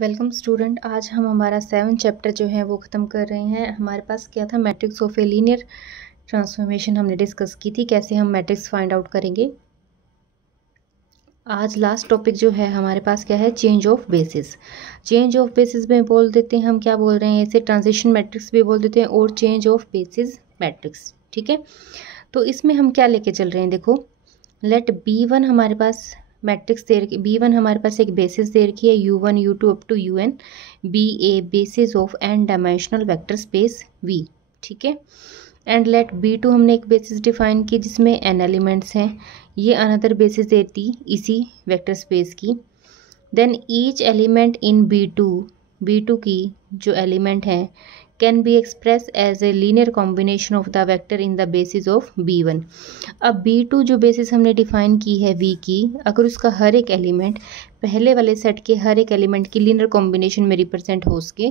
Welcome student. आज हम हमारा 7 चैप्टर जो है वो ख़त्म कर रहे हैं। हमारे पास क्या था, matrix of A linear transformation हमने डिस्कस की थी, कैसे हम मैट्रिक्स फाइंड आउट करेंगे। आज लास्ट टॉपिक जो है हमारे पास क्या है, change of basis. Change of basis में बोल देते हैं, हम क्या बोल रहे हैं इसे, ट्रांजिशन मैट्रिक्स भी बोल देते हैं और चेंज ऑफ बेसिस मैट्रिक्स। ठीक है, तो इसमें हम क्या लेके चल रहे हैं, देखो लेट B1 हमारे पास मैट्रिक्स दे रखी, B1 हमारे पास एक बेसिस दे रखी है U1 U2 up to UN, be a basis of n dimensional vector space V। ठीक है, एंड लेट B2 हमने एक बेसिस डिफाइन की जिसमें n एलिमेंट्स हैं, ये अनदर बेसिस देती इसी वेक्टर स्पेस की। Then each element in B2 की जो एलिमेंट हैं can be express as a linear combination of the vector in the basis of B1। अब B2 जो बेसिस हमने डिफाइन की है V की, अगर उसका हर एक एलिमेंट पहले वाले सेट के हर एक एलिमेंट की लीनियर कॉम्बिनेशन में रिप्रेजेंट हो सके,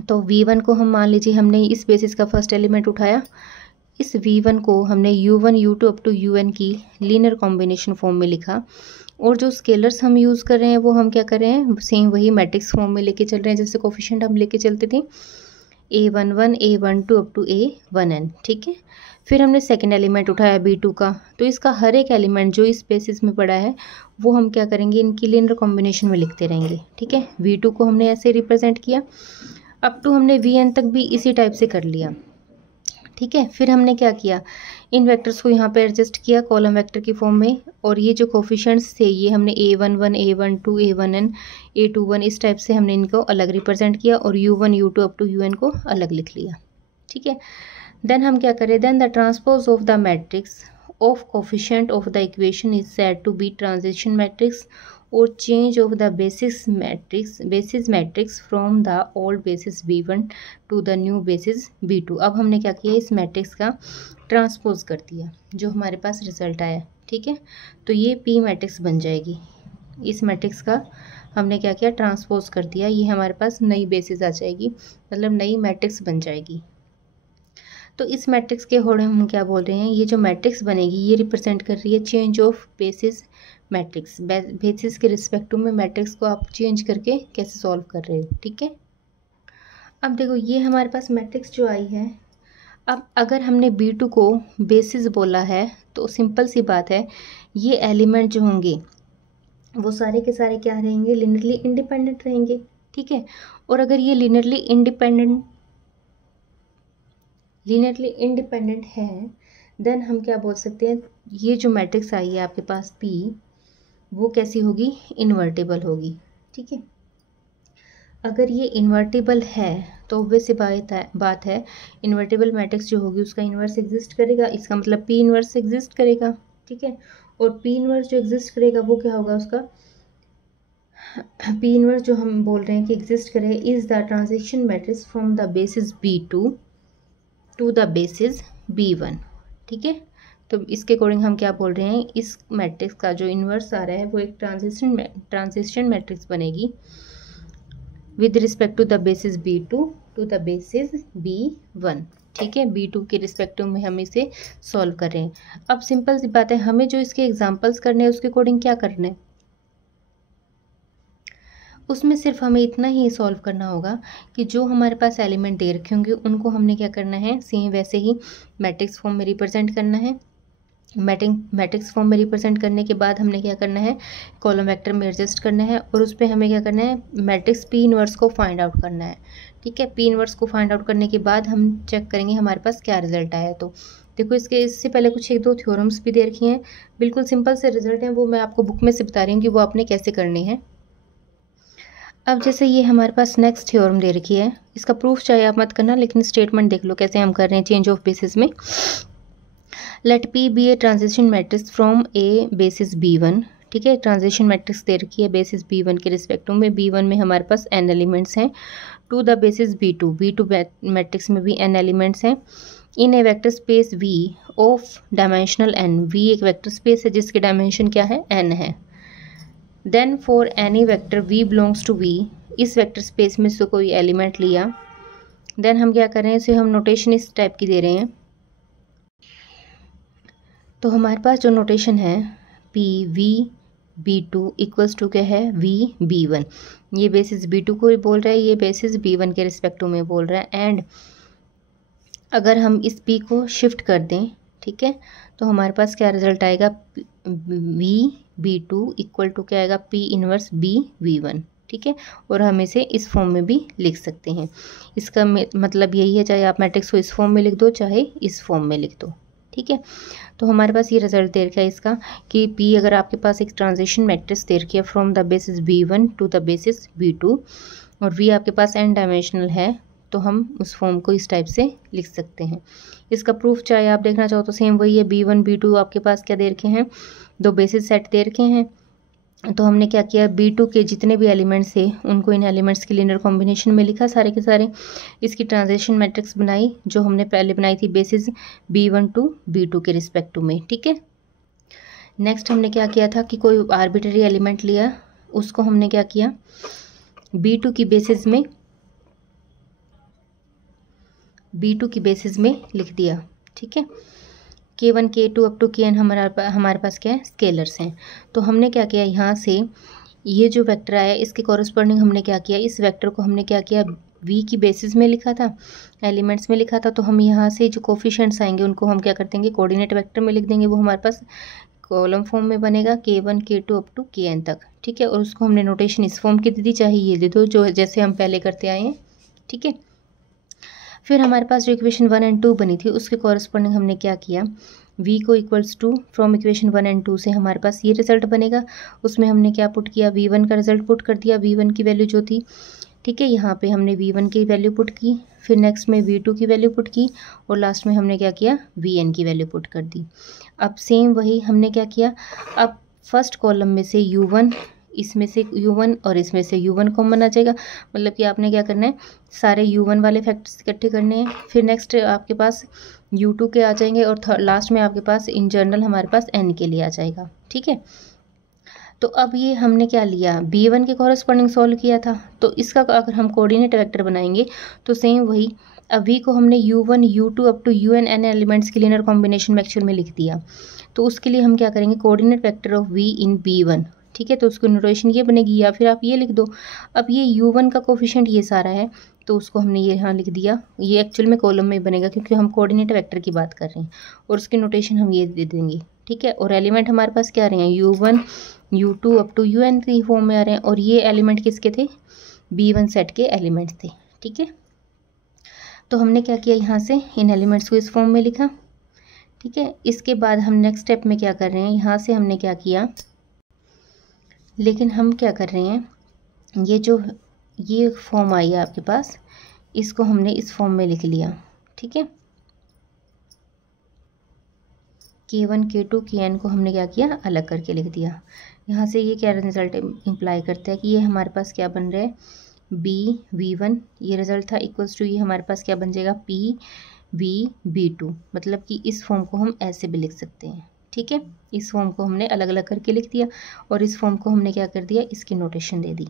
तो V1 को हम मान लीजिए हमने इस बेसिस का फर्स्ट एलिमेंट उठाया, इस V1 को हमने U1 U2 up to UN की लीनियर कॉम्बिनेशन फॉर्म में लिखा, और जो स्केलर्स हम यूज़ कर रहे हैं वो हम क्या कर रहे हैं, सेम वही मैट्रिक्स फॉर्म में लेके चल रहे हैं जैसे कोफिशिएंट हम लेके चलते थे, A11 A12 up to A1n। ठीक है, फिर हमने सेकेंड एलिमेंट उठाया B2 का, तो इसका हर एक एलिमेंट जो इस बेसिस में पड़ा है वो हम क्या करेंगे, इनकी लीनियर कॉम्बिनेशन में लिखते रहेंगे। ठीक है, V2 को हमने ऐसे रिप्रेजेंट किया, अप टू हमने Vn तक भी इसी टाइप से कर लिया। ठीक है, फिर हमने क्या किया, इन वेक्टर्स को यहाँ पे एडजस्ट किया कॉलम वेक्टर की फॉर्म में, और ये जो कोफिशिएंट्स थे ये हमने A11 A12 A1n A21 इस टाइप से हमने इनको अलग रिप्रेजेंट किया, और U1 U2 up to UN को अलग लिख लिया। ठीक है, देन हम क्या करें, then the transpose of the matrix of coefficient of the equation is said to be transition matrix और change of the basis matrix from the old basis B1 to the new basis B2। अब हमने क्या किया, इस matrix का transpose कर दिया, जो हमारे पास रिजल्ट आया। ठीक है, तो ये P मैट्रिक्स बन जाएगी। इस मैट्रिक्स का हमने क्या किया, ट्रांसपोज कर दिया, ये हमारे पास नई बेसिस आ जाएगी, मतलब नई मैट्रिक्स बन जाएगी। तो इस मैट्रिक्स के अकॉर्डिंग हम क्या बोल रहे हैं, ये जो मैट्रिक्स बनेगी ये रिप्रेजेंट कर रही है change of basis matrix. Basis के रिस्पेक्टिव में मैट्रिक्स को आप चेंज करके कैसे सॉल्व कर रहे हो। ठीक है, अब देखो ये हमारे पास मैट्रिक्स जो आई है, अब अगर हमने B2 को बेसिस बोला है तो सिंपल सी बात है, ये एलिमेंट जो होंगे वो सारे के सारे क्या रहेंगे, लिनियरली इंडिपेंडेंट रहेंगे। ठीक है, और अगर ये लिनियरली इंडिपेंडेंट है, देन हम क्या बोल सकते हैं, ये जो मैट्रिक्स आई है आपके पास P, वो कैसी होगी, इन्वर्टिबल होगी। ठीक है, अगर ये इन्वर्टिबल है तो ऑब्वियस सी बात है इन्वर्टिबल मैट्रिक्स जो होगी उसका इन्वर्स एग्जिस्ट करेगा, इसका मतलब P इन्वर्स एग्जिस्ट करेगा। ठीक है, और P इन्वर्स जो एग्जिस्ट करेगा वो क्या होगा, उसका P इन्वर्स जो हम बोल रहे हैं कि एग्जिस्ट करे, is the transition matrix from the basis B2 to the basis B1। ठीक है, तो इसके अकॉर्डिंग हम क्या बोल रहे हैं, इस मैट्रिक्स का जो इन्वर्स आ रहा है वो एक ट्रांजिशन मैट्रिक्स बनेगी with respect to the basis B2 to the basis B1। ठीक है, B2 के रिस्पेक्टिव में हम इसे सॉल्व कर रहे हैं। अब सिंपल सी बात है, हमें जो इसके एग्जांपल्स करने हैं उसके अकॉर्डिंग क्या करना है, उसमें सिर्फ हमें इतना ही सॉल्व करना होगा कि जो हमारे पास एलिमेंट दे रखे होंगे उनको हमने क्या करना है, सेम वैसे ही मैट्रिक्स फॉर्म में रिप्रेजेंट करना है। मैट्रिक्स फॉर्म में रिप्रेजेंट करने के बाद हमने क्या करना है, कॉलम वेक्टर में एडजस्ट करना है, और उस पर हमें क्या करना है, मैट्रिक्स P इनवर्स को फाइंड आउट करना है। ठीक है, P इनवर्स को फाइंड आउट करने के बाद हम चेक करेंगे हमारे पास क्या रिजल्ट आया। तो देखो इससे पहले कुछ एक दो थ्योरम्स भी दे रखी हैं, बिल्कुल सिंपल से रिजल्ट हैं, वो मैं आपको बुक में से बता रही हूँ कि वो आपने कैसे करने हैं। अब जैसे ये हमारे पास नेक्स्ट थ्योरम दे रखी है, इसका प्रूफ चाहे आप मत करना, लेकिन स्टेटमेंट देख लो कैसे हम कर रहे हैं चेंज ऑफ बेसिस में। Let P be a transition matrix from a basis B1। ठीक है, ट्रांजिशन मैट्रिक्स दे रखी है बेसिस B1 के रिस्पेक्टिव में, B1 में हमारे पास n एलिमेंट्स हैं, to the basis B2 matrix में भी n एलिमेंट्स हैं, in a vector space V of dimensional n। V एक वेक्टर स्पेस है जिसके डायमेंशन क्या है, n है। Then for any vector V belongs to V, इस वेक्टर स्पेस में से कोई एलिमेंट लिया, देन हम क्या कर रहे हैं, इसे हम नोटेशन इस टाइप की दे रहे हैं। तो हमारे पास जो नोटेशन है P V B2 equals to क्या है VB1। ये बेसिस B2 को बोल रहा है, ये बेसिस B1 के रिस्पेक्टिव में बोल रहा है। एंड अगर हम इस P को शिफ्ट कर दें, ठीक है, तो हमारे पास क्या रिजल्ट आएगा, VB2 इक्वल टू क्या आएगा, P इनवर्स BV1, ठीक है। और हम इसे इस फॉर्म में भी लिख सकते हैं। इसका मतलब यही है, चाहे आप मैट्रिक्स को इस फॉर्म में लिख दो चाहे इस फॉर्म में लिख दो, ठीक है। तो हमारे पास ये रिजल्ट दे रखा है इसका कि P अगर आपके पास एक ट्रांजिशन मैट्रिक्स दे रखी है from the basis B1 to the basis B2 और V आपके पास n डायमेंशनल है, तो हम उस फॉर्म को इस टाइप से लिख सकते हैं। इसका प्रूफ चाहे आप देखना चाहो तो सेम वही है, B1 B2 आपके पास क्या दे रखे हैं, दो बेसिस सेट दे रखे हैं। तो हमने क्या किया, B2 के जितने भी एलिमेंट्स थे उनको इन एलिमेंट्स के लिनियर कॉम्बिनेशन में लिखा सारे के सारे। इसकी ट्रांजिशन मैट्रिक्स बनाई जो हमने पहले बनाई थी बेसिस B1 टू B2 के रिस्पेक्टिव में, ठीक है। नेक्स्ट हमने क्या किया था कि कोई आर्बिट्ररी एलिमेंट लिया, उसको हमने क्या किया, B2 की बेसिस में लिख दिया, ठीक है। K1 K2 up to Kn हमारे पास क्या है, स्केलर्स हैं। तो हमने क्या किया, यहाँ से ये जो वेक्टर आया इसके कॉरस्पॉन्डिंग हमने क्या किया, इस वेक्टर को हमने क्या किया, V की बेसिस में लिखा था, एलिमेंट्स में लिखा था। तो हम यहाँ से जो कोफिशिएंट्स आएंगे उनको हम क्या कर देंगे, कोऑर्डिनेट वेक्टर में लिख देंगे। वो हमारे पास कॉलम फॉर्म में बनेगा K1 K2 up to Kn तक, ठीक है। और उसको हमने नोटेशन इस फॉर्म की दे दी, चाहे ये दे दो, जो जैसे हम पहले करते आए हैं, ठीक है। फिर हमारे पास जो इक्वेशन 1 एंड 2 बनी थी उसके कॉरस्पॉन्डिंग हमने क्या किया, V को equals to from equation 1 and 2 से हमारे पास ये रिजल्ट बनेगा। उसमें हमने क्या पुट किया, V1 का रिजल्ट पुट कर दिया, V1 की वैल्यू जो थी, ठीक है। यहाँ पे हमने V1 की वैल्यू पुट की, फिर नेक्स्ट में V2 की वैल्यू पुट की और लास्ट में हमने क्या किया, Vn की वैल्यू पुट कर दी। अब सेम वही हमने क्या किया, अब फर्स्ट कॉलम में से U1, इसमें से U1 और इसमें से U1 कॉमन आ जाएगा। मतलब कि आपने क्या करना है, सारे U1 वाले फैक्टर्स इकट्ठे करने हैं। फिर नेक्स्ट आपके पास U2 के आ जाएंगे और लास्ट में आपके पास इन जनरल हमारे पास N के लिए आ जाएगा, ठीक है। तो अब ये हमने क्या लिया, B1 के कॉरस्पॉन्डिंग सॉल्व किया था, तो इसका अगर हम कोऑर्डिनेट वेक्टर बनाएंगे तो सेम वही, अब V को हमने U1 U2 up to UN N elements के लिनियर कॉम्बिनेशन में एक्चुअल में लिख दिया। तो उसके लिए हम क्या करेंगे, coordinate vector of V in B1, ठीक है। तो उसको नोटेशन ये बनेगी, या फिर आप ये लिख दो। अब ये U1 का कोफिशिएंट ये सारा है, तो उसको हमने ये यहाँ लिख दिया, ये एक्चुअल में कॉलम में बनेगा क्योंकि हम कोऑर्डिनेट वेक्टर की बात कर रहे हैं। और उसकी नोटेशन हम ये दे देंगे, ठीक है। और एलिमेंट हमारे पास क्या आ रहे हैं, U1 U2 up to UN की फॉर्म में आ रहे हैं। और ये एलिमेंट किसके थे, B1 सेट के एलिमेंट्स थे, ठीक है। तो हमने क्या किया, यहाँ से इन एलिमेंट्स को इस फॉर्म में लिखा, ठीक है। इसके बाद हम नेक्स्ट स्टेप में क्या कर रहे हैं, यहाँ से हमने क्या किया, लेकिन हम क्या कर रहे हैं, ये जो ये फॉर्म आई है आपके पास, इसको हमने इस फॉर्म में लिख लिया, ठीक है। K1 K2 Kn को हमने क्या किया, अलग करके लिख दिया। यहाँ से ये क्या रिजल्ट इम्प्लाई करता है कि ये हमारे पास क्या बन रहा है, BV1 ये रिजल्ट था, इक्वल्स टू ये हमारे पास क्या बन जाएगा, PVB2। मतलब कि इस फॉर्म को हम ऐसे भी लिख सकते हैं, ठीक है। इस फॉर्म को हमने अलग अलग करके लिख दिया और इस फॉर्म को हमने क्या कर दिया, इसकी notation they the.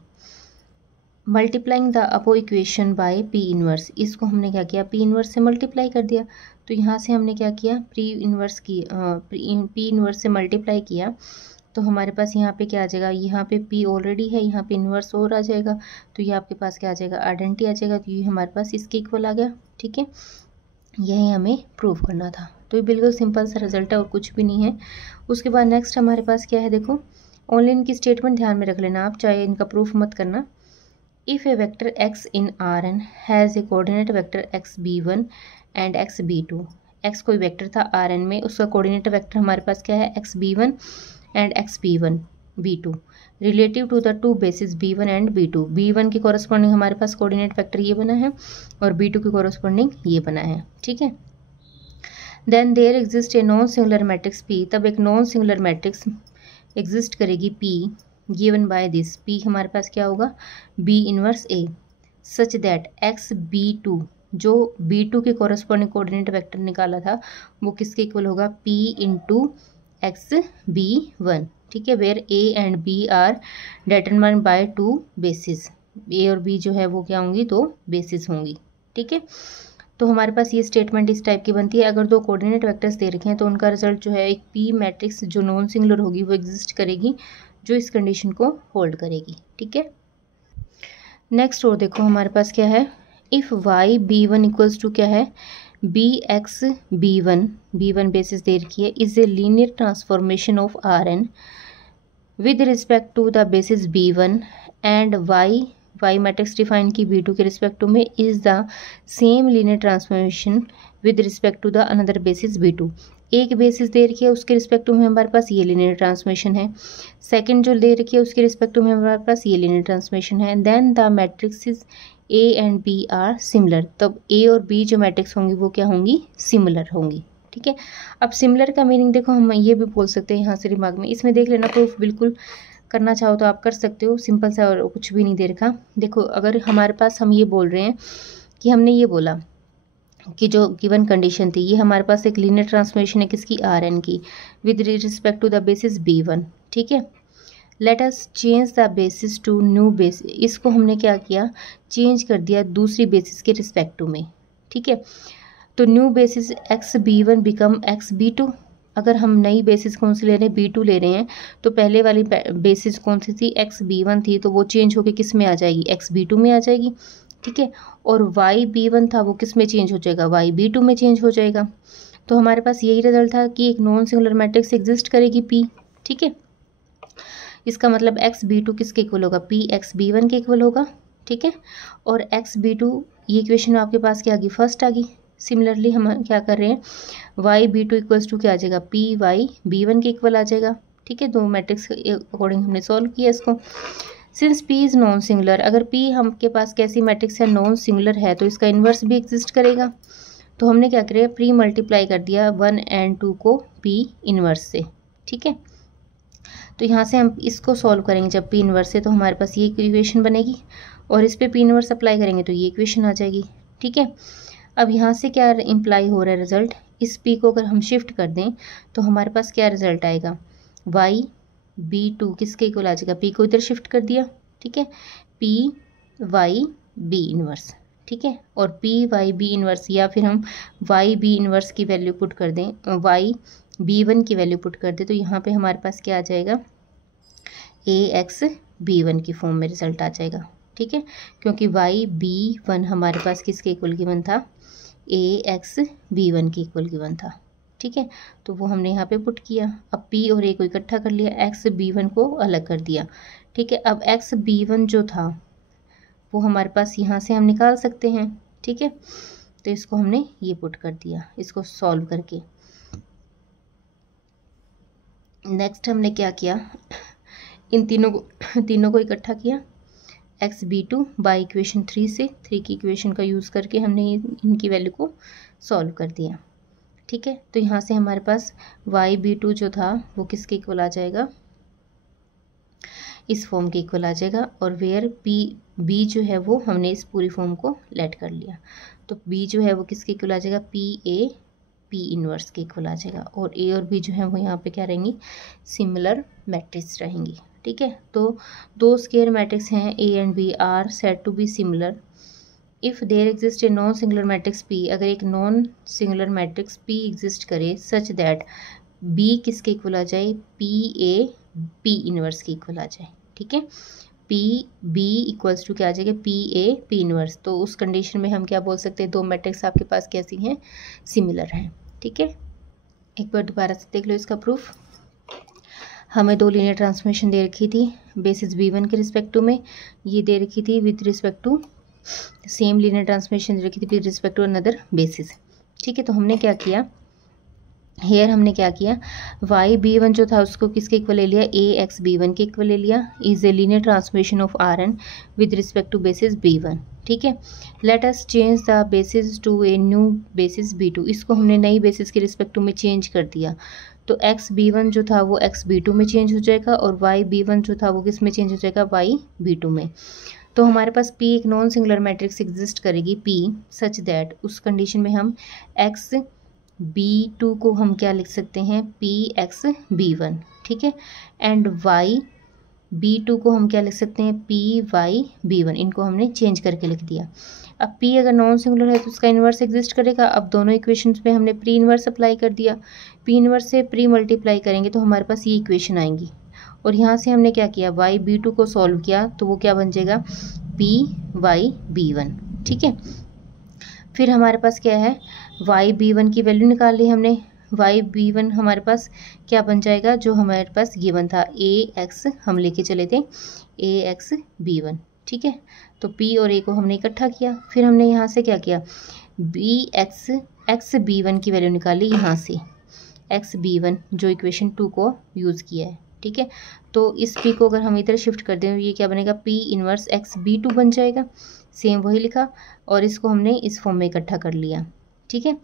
Multiplying the above equation by P inverse, इसको हमने क्या किया, P इनवर्स से मल्टीप्लाई कर दिया। तो यहाँ से हमने क्या किया, P इनवर्स से मल्टीप्लाई किया, तो हमारे पास यहाँ पे क्या आ जाएगा, यहाँ पे P ऑलरेडी है, यहाँ पे इनवर्स और आ जाएगा, तो ये आपके पास क्या आ जाएगा, आइडेंटिटी आ जाएगा। तो ये हमारे पास इसके इक्वल आ गया, ठीक है। यही हमें प्रूव करना था। तो ये बिल्कुल सिंपल सा रिजल्ट है और कुछ भी नहीं है। उसके बाद नेक्स्ट हमारे पास क्या है, देखो ओनली इनकी स्टेटमेंट ध्यान में रख लेना आप, चाहे इनका प्रूफ मत करना। If A vector x in Rn has a coordinate vector xb1 and xb2, x कोई वेक्टर था Rn में, उसका कोऑर्डिनेट वेक्टर हमारे पास क्या है, xb1 and xb2 relative to the two basis B1 and B2। B1 के कॉरस्पॉन्डिंग हमारे पास कोऑर्डिनेट वेक्टर ये बना है और B2 के कॉरस्पॉन्डिंग ये बना है, ठीक है। Then there exist a non singular matrix P, तब एक नॉन सिंगुलर मैट्रिक्स एग्जिस्ट करेगी P given by this, P हमारे पास क्या होगा, B inverse A, such that xb2 जो B2 के कॉरस्पॉन्डिंग कोऑर्डिनेट वेक्टर निकाला था वो किसके इक्वल होगा, P इंटू xb1, ठीक है। Where A and B are determined by two basis, A और B जो है वो क्या होंगी, दो बेसिस होंगी, ठीक है। तो हमारे पास ये स्टेटमेंट इस टाइप की बनती है। अगर दो कोऑर्डिनेट वेक्टर्स दे रखे हैं तो उनका रिजल्ट जो है, एक P मैट्रिक्स जो नॉन सिंगुलर होगी वो एग्जिस्ट करेगी जो इस कंडीशन को होल्ड करेगी। ठीक है, नेक्स्ट और देखो हमारे पास क्या है, if Y B one equals to क्या है, B X B one basis दे रखी है, is a linear transformation of R N with respect to the basis B one and Y matrix define की बी टू के respect to में is the same linear transformation with respect to the another basis B two. एक basis दे रखी है उसके respect में हमारे पास ये लीनियर ट्रांसफॉर्मेशन है, सेकंड जो दे रखी है उसके रिस्पेक्ट में हमारे पास ये लीनियर ट्रांसफॉर्मेशन है, then the matrices A and B are similar. तब ए और बी जो मैट्रिक्स होंगी वो क्या होंगी, सिमिलर होंगी। ठीक है, अब सिमिलर का मीनिंग देखो हम ये भी बोल सकते हैं यहाँ से दिमाग में, इसमें देख लेना, प्रूफ बिल्कुल करना चाहो तो आप कर सकते हो, सिंपल सा और कुछ भी नहीं दे रखा। देखो अगर हमारे पास हम ये बोल रहे हैं कि हमने ये बोला कि जो गिवन कंडीशन थी, ये हमारे पास एक लीनियर ट्रांसफॉर्मेशन है किसकी, आर एन की, with respect to the basis B one. ठीक है, let us change the basis to new basis, इसको हमने क्या किया, चेंज कर दिया दूसरी बेसिस के रिस्पेक्ट में। ठीक है, तो new basis X B one become X B two. अगर हम नई बेसिस कौन सी ले रहे हैं, बी टू ले रहे हैं, तो पहले वाली बेसिस कौन सी थी, एक्स बी वन थी, तो वो चेंज होकर किस में आ जाएगी, एक्स बी टू में आ जाएगी। ठीक है, और वाई बी वन था वो किस में चेंज हो जाएगा, वाई बी टू में चेंज हो जाएगा। तो हमारे पास यही रिजल्ट था कि एक नॉन सिंगुलर मैट्रिक्स एग्जिस्ट करेगी पी। ठीक है, इसका मतलब एक्स बी टू किसके इक्वल होगा, पी एक्स बी वन के इक्वल होगा। ठीक है, और एक्स बी टू ये इक्वेशन आपके पास क्या आ गई, फर्स्ट आ गई। सिमिलरली हम क्या कर रहे हैं, Y B two equals to क्या आ जाएगा, पी वाई बी वन के इक्वल आ जाएगा। ठीक है, दो मैट्रिक्स के अकॉर्डिंग हमने सॉल्व किया इसको। Since P is non singular, अगर पी हमके पास कैसी मैट्रिक्स है, नॉन सिंगुलर है, तो इसका इन्वर्स भी एग्जिस्ट करेगा। तो हमने क्या करें, प्री मल्टीप्लाई कर दिया 1 एंड 2 को पी इन्वर्स से। ठीक है, तो यहाँ से हम इसको सॉल्व करेंगे जब पी इन्वर्स है, तो हमारे पास ये इक्वेशन बनेगी, और इस पर पी इन्वर्स अप्लाई करेंगे तो ये इक्वेशन आ जाएगी। ठीक है, अब यहाँ से क्या इम्प्लाई हो रहा है रिजल्ट, इस पी को अगर हम शिफ्ट कर दें तो हमारे पास क्या रिजल्ट आएगा, वाई बी टू किसके इक्वल आ जाएगा, पी को इधर शिफ्ट कर दिया। ठीक है, पी वाई बी इन्वर्स। ठीक है, और पी वाई बी इन्वर्स, या फिर हम वाई बी इन्वर्स की वैल्यू पुट कर दें, वाई बी वन की वैल्यू पुट कर दें, तो यहाँ पे हमारे पास क्या आ जाएगा, ए एक्स बी वन की फॉर्म में रिजल्ट आ जाएगा। ठीक है, क्योंकि वाई बी वन हमारे पास किसके इक्वल गिवन था, ए एक्स बी वन के इक्वल गिवन था। ठीक है, तो वो हमने यहाँ पे पुट किया। अब पी और ए को इकट्ठा कर लिया, एक्स बी वन को अलग कर दिया। ठीक है, अब एक्स बी वन जो था वो हमारे पास यहाँ से हम निकाल सकते हैं। ठीक है, तो इसको हमने ये पुट कर दिया, इसको सॉल्व करके। नेक्स्ट हमने क्या किया, इन तीनों को इकट्ठा किया, X B two by equation 3 से, 3 की इक्वेशन का यूज़ करके हमने इनकी वैल्यू को सॉल्व कर दिया। ठीक है, तो यहाँ से हमारे पास वाई बी टू जो था वो किसके इक्वल आ जाएगा, इस फॉर्म के इक्वल आ जाएगा, और वेयर पी बी जो है वो हमने इस पूरी फॉर्म को लेट कर लिया, तो बी जो है वो किसके इक्वल आ जाएगा, पी ए पी इन्वर्स के इक्वल आ जाएगा, और ए और बी जो है वो यहाँ पे क्या रहेंगी, सिमिलर मैट्रिक्स रहेंगी। ठीक है, तो दो स्केयर मैट्रिक्स हैं A and B are said to be similar if there exist a non singular matrix P, अगर एक non singular matrix P exist करे सच दैट बी किसके इक्वल आ जाए, पी ए पी इन्वर्स के equal आ जाए। ठीक है, पी बी इक्वल्स टू क्या आ जाएगा, पी ए पी इन्वर्स, तो उस कंडीशन में हम क्या बोल सकते हैं, दो मैट्रिक्स आपके पास कैसी हैं, सिमिलर हैं। ठीक है, एक बार दोबारा से देख लो इसका प्रूफ। हमें दो लीनियर ट्रांसफॉर्मेशन दे रखी थी बेसिस बी वन के रिस्पेक्ट टू में, ये दे रखी थी with respect to same linear transformation दे रखी थी with respect to another basis. ठीक है, तो हमने क्या किया, हेयर हमने क्या किया, वाई बी वन जो था उसको किसके इक्वल ले लिया, ए एक्स बी वन के इक्वल ले लिया, is a linear transformation of R N with respect to basis B one. ठीक है, let us change the basis to a new basis B two, इसको हमने नई बेसिस के रिस्पेक्ट टू में चेंज कर दिया, तो एक्स बी वन जो था वो एक्स बी टू में चेंज हो जाएगा, और वाई बी वन जो था वो किस में चेंज हो जाएगा, वाई बी टू में। तो हमारे पास पी एक नॉन सिंगुलर मैट्रिक्स एग्जिस्ट करेगी पी सच दैट, उस कंडीशन में हम एक्स बी टू को हम क्या लिख सकते हैं, पी एक्स बी वन। ठीक है, एंड वाई बी टू को हम क्या लिख सकते हैं, पी वाई बी वन, इनको हमने चेंज करके लिख दिया। अब P अगर नॉन सिंगुलर है तो उसका इन्वर्स एग्जिस्ट करेगा। अब दोनों इक्वेशंस पे हमने प्री इन्वर्स अप्लाई कर दिया, P इन्वर्स से प्री मल्टीप्लाई करेंगे तो हमारे पास ये इक्वेशन आएंगी, और यहाँ से हमने क्या किया, वाई बी टू को सॉल्व किया तो वो क्या बन जाएगा, पी वाई बी वन। ठीक है, फिर हमारे पास क्या है, वाई बी वन की वैल्यू निकाल ली हमने। वाई बी वन हमारे पास क्या बन जाएगा, जो हमारे पास गिवन था ए एक्स हम लेके चले थे, ए एक्स बी वन। ठीक है, तो पी और ए को हमने इकट्ठा किया। फिर हमने यहाँ से क्या किया, बी एक्स बी वन की वैल्यू निकाली यहाँ से, एक्स बी वन जो इक्वेशन 2 को यूज़ किया है। ठीक है, तो इस पी को अगर हम इधर शिफ्ट कर दें ये क्या बनेगा, P inverse x B two बन जाएगा। सेम वही लिखा और इसको हमने इस फॉर्म में इकट्ठा कर लिया। ठीक है,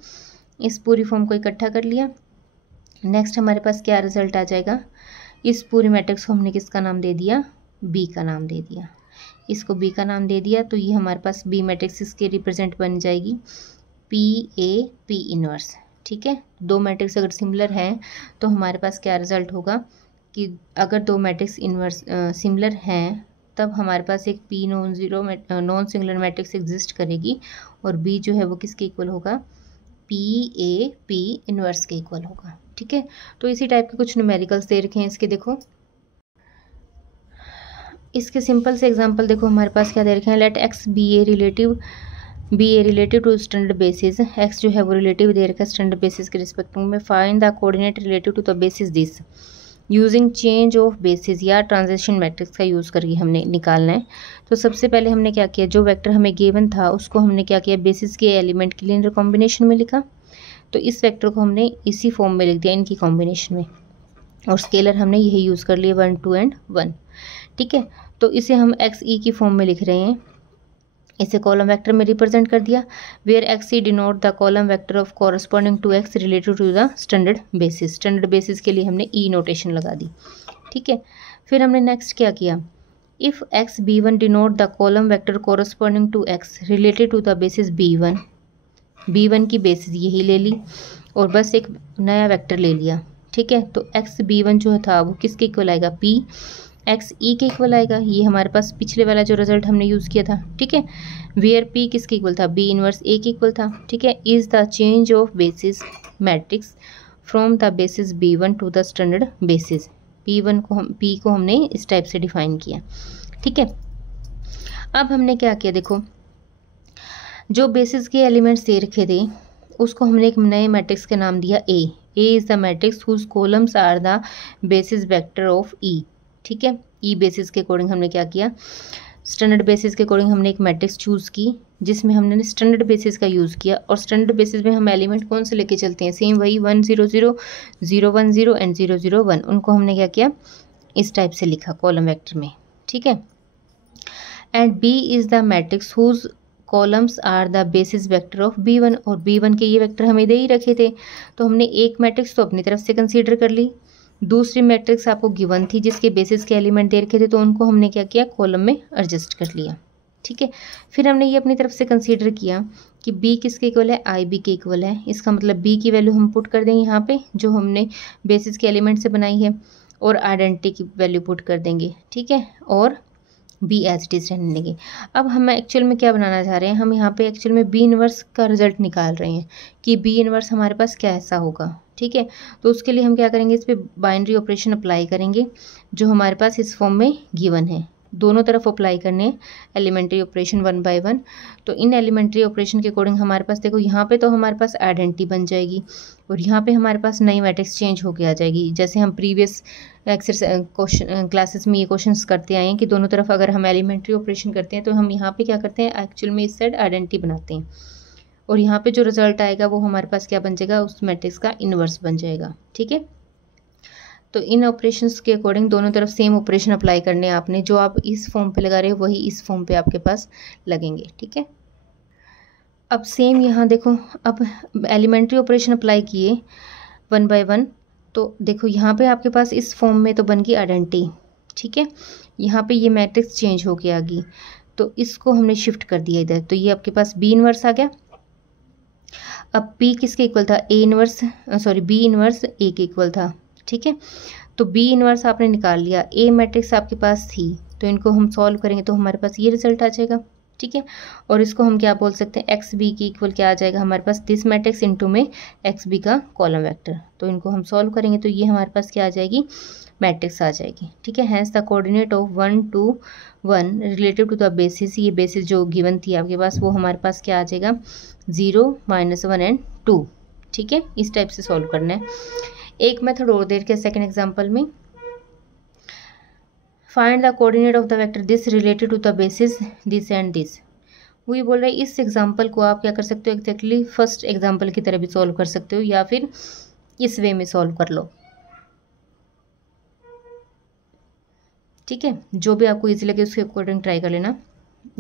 इस पूरी फॉर्म को इकट्ठा कर लिया। नेक्स्ट हमारे पास क्या रिजल्ट आ जाएगा, इस पूरी मैट्रिक्स को हमने किसका नाम दे दिया, बी का नाम दे दिया। इसको बी का नाम दे दिया तो ये हमारे पास बी मैट्रिक्स इसके रिप्रेजेंट बन जाएगी पी ए पी इनवर्स। ठीक है, दो मैट्रिक्स अगर सिमिलर हैं तो हमारे पास क्या रिजल्ट होगा कि अगर दो मैट्रिक्स इनवर्स सिमिलर हैं तब हमारे पास एक P non singular matrix exist करेगी और बी जो है वो किसके इक्वल होगा, पी ए पी इनवर्स के इक्वल होगा। ठीक है, तो इसी टाइप के कुछ न्यूमेरिकल्स दे रखे हैं इसके। देखो इसके सिंपल से एग्जांपल देखो, हमारे पास क्या दे रखे हैं, let x B a relative to standard basis. X जो है वो रिलेटिव दे रखा है स्टैंडर्ड बेसिस के रिस्पेक्ट में। Find the coordinate relative to the basis this using change of basis या ट्रांजिशन मैट्रिक्स का यूज़ करके हमने निकालना है। तो सबसे पहले हमने क्या किया, जो वेक्टर हमें गिवन था उसको हमने क्या किया, बेसिस के एलिमेंट के लीनियर कॉम्बिनेशन में लिखा। तो इस वेक्टर को हमने इसी फॉर्म में लिख दिया इनकी कॉम्बिनेशन में, और स्केलर हमने यही यूज़ कर लिया 1 2 एंड 1। ठीक है, तो इसे हम एक्स ई की फॉर्म में लिख रहे हैं, इसे कॉलम वेक्टर में रिप्रेजेंट कर दिया, where x E denote the column vector of corresponding to x related to the standard basis. Standard basis के लिए हमने ई नोटेशन लगा दी। ठीक है, फिर हमने नेक्स्ट क्या किया, if x B one denote the column vector corresponding to x related to the basis B one की बेसिस यही ले ली और बस एक नया वेक्टर ले लिया। ठीक है, तो एक्स बी वन जो था वो किसके इक्वल आएगा, पी एक्स ई के इक्वल आएगा। ये हमारे पास पिछले वाला जो रिजल्ट हमने यूज़ किया था। ठीक है, वेयर पी किसके इक्वल था, बी इनवर्स ए के इक्वल था। ठीक है, is the change of basis matrix from the basis B one to the standard basis. P को हमने इस टाइप से डिफाइन किया। ठीक है, अब हमने क्या किया, देखो जो बेसिस के एलिमेंट्स दे रखे थे उसको हमने एक नए मैट्रिक्स का नाम दिया A is the matrix whose columns are the basis vector of E. ठीक है, ई बेसिस के अकॉर्डिंग हमने क्या किया, स्टैंडर्ड बेसिस के अकॉर्डिंग हमने एक मैट्रिक्स चूज़ की जिसमें हमने स्टैंडर्ड बेसिस का यूज़ किया। और स्टैंडर्ड बेसिस में हम एलिमेंट कौन से लेके चलते हैं, सेम वही 1 0 0 0 1 0 एंड 0 0 1। उनको हमने क्या किया, इस टाइप से लिखा कॉलम वेक्टर में। ठीक है, and B is the matrix whose columns are the basis vector of B one. और बी वन के ये वेक्टर हमें दे ही रखे थे तो हमने एक मैट्रिक्स तो अपनी तरफ से कंसीडर कर ली, दूसरी मैट्रिक्स आपको गिवन थी जिसके बेसिस के एलिमेंट दे रखे थे तो उनको हमने क्या किया, कॉलम में एडजस्ट कर लिया। ठीक है, फिर हमने ये अपनी तरफ से कंसीडर किया कि बी किसके इक्वल है, आई बी के इक्वल है। इसका मतलब बी की वैल्यू हम पुट कर देंगे यहाँ पे जो हमने बेसिस के एलिमेंट से बनाई है और आइडेंटिटी की वैल्यू पुट कर देंगे। ठीक है, और बी एज इट इज रहने देंगे। अब हम एक्चुअल में क्या बनाना चाह रहे हैं, हम यहाँ पे एक्चुअल में बी इनवर्स का रिजल्ट निकाल रहे हैं कि बी इनवर्स हमारे पास क्या ऐसा होगा। ठीक है, तो उसके लिए हम क्या करेंगे, इस पर बाइनरी ऑपरेशन अप्लाई करेंगे जो हमारे पास इस फॉर्म में गिवन है। दोनों तरफ अप्लाई करने एलिमेंट्री ऑपरेशन 1 बाय 1। तो इन एलिमेंट्री ऑपरेशन के अकॉर्डिंग हमारे पास देखो यहाँ पे तो हमारे पास आइडेंटिटी बन जाएगी और यहाँ पे हमारे पास नई मैट्रिक्स चेंज होके आ जाएगी। जैसे हम प्रीवियस एक्सरसाइज क्लासेस में ये क्वेश्चंस करते आए हैं कि दोनों तरफ अगर हम एलिमेंट्री ऑपरेशन करते हैं तो हम यहाँ पे क्या करते हैं, एक्चुअल में इस साइड आइडेंटिटी बनाते हैं और यहाँ पे जो रिजल्ट आएगा वो हमारे पास क्या बन जाएगा, उस मैट्रिक्स का इन्वर्स बन जाएगा। ठीक है, तो इन ऑपरेशंस के अकॉर्डिंग दोनों तरफ सेम ऑपरेशन अप्लाई करने हैं आपने, जो आप इस फॉर्म पे लगा रहे हो वही इस फॉर्म पे आपके पास लगेंगे। ठीक है, अब सेम यहाँ देखो, अब एलिमेंट्री ऑपरेशन अप्लाई किए 1 बाय 1 तो देखो यहाँ पे आपके पास इस फॉर्म में तो बन गई आइडेंटिटी। ठीक है, यहाँ पे ये मैट्रिक्स चेंज होके आ गई तो इसको हमने शिफ्ट कर दिया इधर, तो ये आपके पास बी इनवर्स आ गया। अब P किसके इक्वल था, बी इनवर्स ए के इक्वल था। ठीक है, तो बी इनवर्स आपने निकाल लिया, ए मैट्रिक्स आपके पास थी तो इनको हम सॉल्व करेंगे तो हमारे पास ये रिजल्ट आ जाएगा। ठीक है। और इसको हम क्या बोल सकते हैं, एक्स बी की इक्वल क्या आ जाएगा हमारे पास, दिस मैट्रिक्स इनटू में एक्स बी का कॉलम वेक्टर। तो इनको हम सॉल्व करेंगे तो ये हमारे पास क्या आ जाएगी, मैट्रिक्स आ जाएगी। ठीक है। Hence the coordinate of 1 2 1 relative to the basis, ये बेसिस जो गिवन थी आपके पास वो हमारे पास क्या आ जाएगा 0 -1 एंड 2। ठीक है। इस टाइप से सॉल्व करना है। एक मेथड और दे रखा है सेकेंड एग्जाम्पल में, find the coordinate of the vector this related to the basis this and this. वही बोल रहे हैं इस एग्जाम्पल को आप क्या कर सकते हो, एग्जैक्टली फर्स्ट एग्जाम्पल की तरह भी सॉल्व कर सकते हो या फिर इस वे में सॉल्व कर लो। ठीक है। जो भी आपको इजी लगे उसके अकॉर्डिंग ट्राई कर लेना।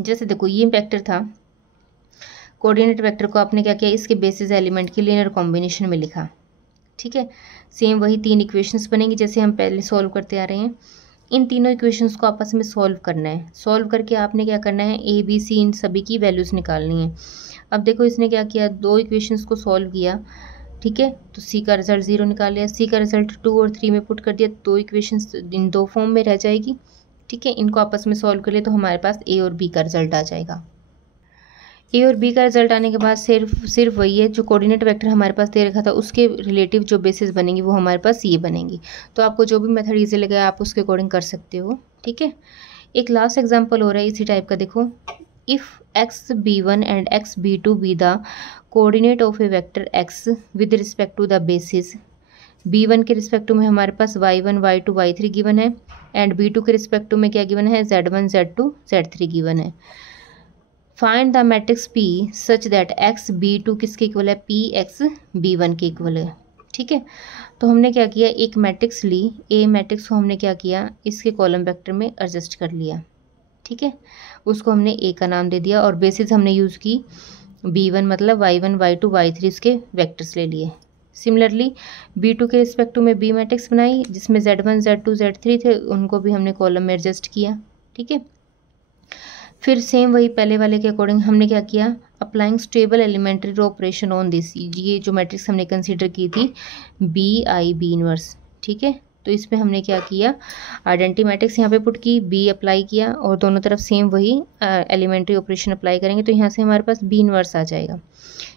जैसे देखो ये वेक्टर था, कोऑर्डिनेट वेक्टर को आपने क्या किया, इसके बेसिस एलिमेंट की लीनियर कॉम्बिनेशन में लिखा। ठीक है। सेम वही 3 इक्वेशंस बनेंगी जैसे हम पहले सॉल्व करते आ रहे हैं। इन तीनों इक्वेशंस को आपस में सॉल्व करना है। सॉल्व करके आपने क्या करना है, ए बी सी इन सभी की वैल्यूज़ निकालनी है। अब देखो इसने क्या किया, 2 इक्वेशंस को सॉल्व किया। ठीक है। तो सी का रिजल्ट 0 निकाल लिया, सी का रिजल्ट 2 और 3 में पुट कर दिया, 2 इक्वेशंस इन 2 फॉर्म में रह जाएगी। ठीक है। इनको आपस में सॉल्व कर लिया तो हमारे पास ए और बी का रिजल्ट आ जाएगा। ए और बी का रिजल्ट आने के बाद सिर्फ वही है जो कोऑर्डिनेट वेक्टर हमारे पास दे रखा था उसके रिलेटिव जो बेसिस बनेंगी वो हमारे पास ये बनेंगी। तो आपको जो भी मेथड ईजी लगे आप उसके अकॉर्डिंग कर सकते हो। ठीक है। एक लास्ट एग्जांपल हो रहा है इसी टाइप का, देखो if x B one and x B two be the coordinate of a vector x with respect to the basis, b1 के रिस्पेक्टिव में हमारे पास y1 y2 y3 गिवन है एंड b2 के रिस्पेक्टिव में क्या गिवन है, z1 z2 z3 गिवन है। Find the matrix P such that x B2 किसके इक्वल है, P एक्स B1 के इक्वल है। ठीक है। तो हमने क्या किया, एक मैट्रिक्स ली, ए मैट्रिक्स को हमने क्या किया, इसके कॉलम वेक्टर में एडजस्ट कर लिया। ठीक है। उसको हमने ए का नाम दे दिया और बेसिस हमने यूज़ की B1 मतलब y1 y2 y3 उसके वेक्टर्स ले लिए। सिमिलरली B2 के रिस्पेक्टिव में बी मैट्रिक्स बनाई जिसमें z1 z2 z3 थे, उनको भी हमने कॉलम में एडजस्ट किया। ठीक है। फिर सेम वही पहले वाले के अकॉर्डिंग हमने क्या किया, applying stable elementary row operation on this, ये जो मैट्रिक्स हमने कंसीडर की थी बी इनवर्स। ठीक है। तो इसमें हमने क्या किया, आइडेंटिटी मैट्रिक्स यहाँ पे पुट की, बी अप्लाई किया और दोनों तरफ सेम वही एलिमेंट्री ऑपरेशन अप्लाई करेंगे तो यहाँ से हमारे पास बी इनवर्स आ जाएगा।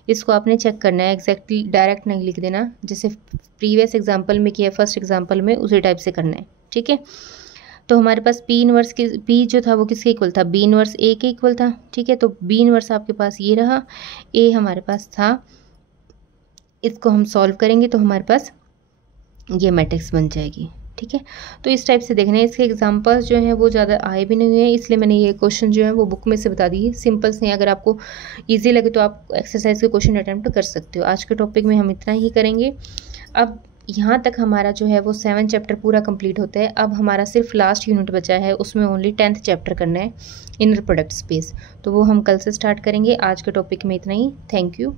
इसको आपने चेक करना है, एग्जैक्टली डायरेक्ट नहीं लिख देना, जैसे प्रीवियस एग्जाम्पल में किया फर्स्ट एग्जाम्पल में उसी टाइप से करना है। ठीक है। तो हमारे पास पी इनवर्स के पी जो था वो किसके इक्वल था, बी इनवर्स ए के इक्वल था। ठीक है। तो बी इनवर्स आपके पास ये रहा, ए हमारे पास था, इसको हम सॉल्व करेंगे तो हमारे पास ये मैट्रिक्स बन जाएगी। ठीक है। तो इस टाइप से देखना है। इसके एग्जांपल्स जो हैं वो ज़्यादा आए भी नहीं हुए हैं इसलिए मैंने ये क्वेश्चन जो है वो बुक में से बता दिए, सिंपल से। अगर आपको इजी लगे तो आप एक्सरसाइज के क्वेश्चन अटैम्प्ट कर सकते हो। आज के टॉपिक में हम इतना ही करेंगे। अब यहाँ तक हमारा जो है वो 7 चैप्टर पूरा कंप्लीट होता है। अब हमारा सिर्फ लास्ट यूनिट बचा है, उसमें ओनली 10th चैप्टर करना है, इनर प्रोडक्ट स्पेस। तो वो हम कल से स्टार्ट करेंगे। आज के टॉपिक में इतना ही। Thank you.